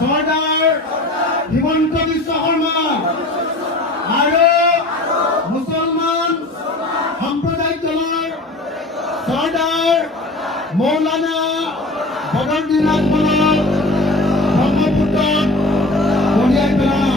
চৰ্দাৰ হিমন্ত বিশ্ব শৰ্মা আৰু মুছলমান সাম্প্ৰদায়িক দলৰ চৰ্দাৰ মৌলানা বদৰুদ্দিন আজমলক ব্ৰহ্মপুত্ৰত কঢ়িয়াই পেলাম।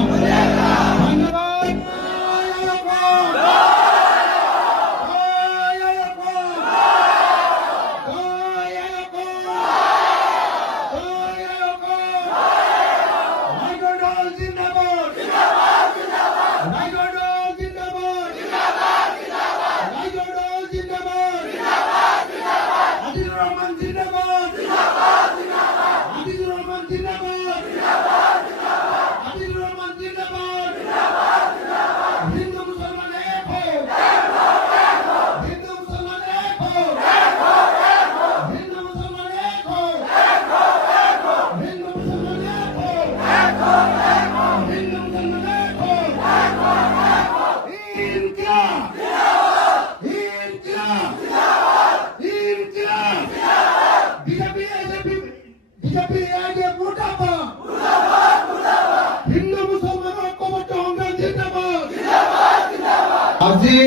আজি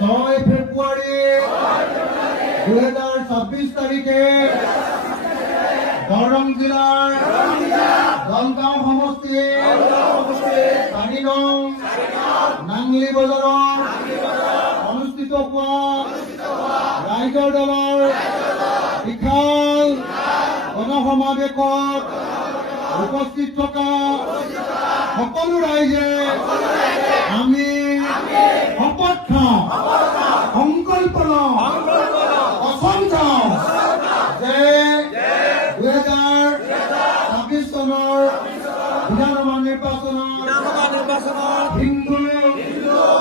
6 ফেব্ৰুৱাৰী 2026 তাৰিখে দৰং জিলাৰ দলগাঁও সমষ্টিৰ 4 নং নাংলি বজাৰত অনুষ্ঠিত হোৱা ৰাইজৰ দলৰ বিশাল গণসমাৱেশত উপস্থিত থকা সকলো ৰাইজে আমি শপত খাওঁ, সংকল্প লওঁ, কচম খাওঁ যে 2026 চনৰ বিধানসভা নিৰ্বাচনত হিন্দু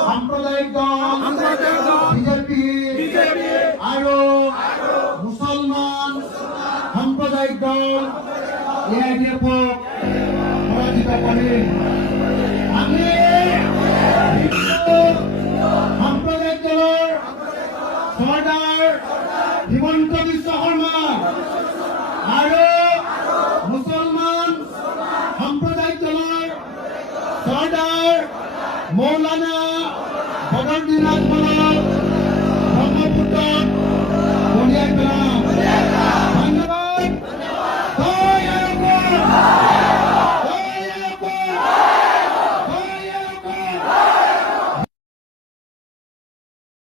সাম্প্ৰদায়িক দল বিজেপি আৰু মুছলমান সাম্প্ৰদায়িক দল AIDF-ক পৰাজিত কৰিম। আমি সাম্প্ৰদায়িক দলৰ চৰ্দাৰ হিমন্ত বিশ্ব শৰ্মা আৰু মুছলমান সাম্প্ৰদায়িক দলৰ চৰ্দাৰ মৌলানা বদৰুদ্দিন আজমলক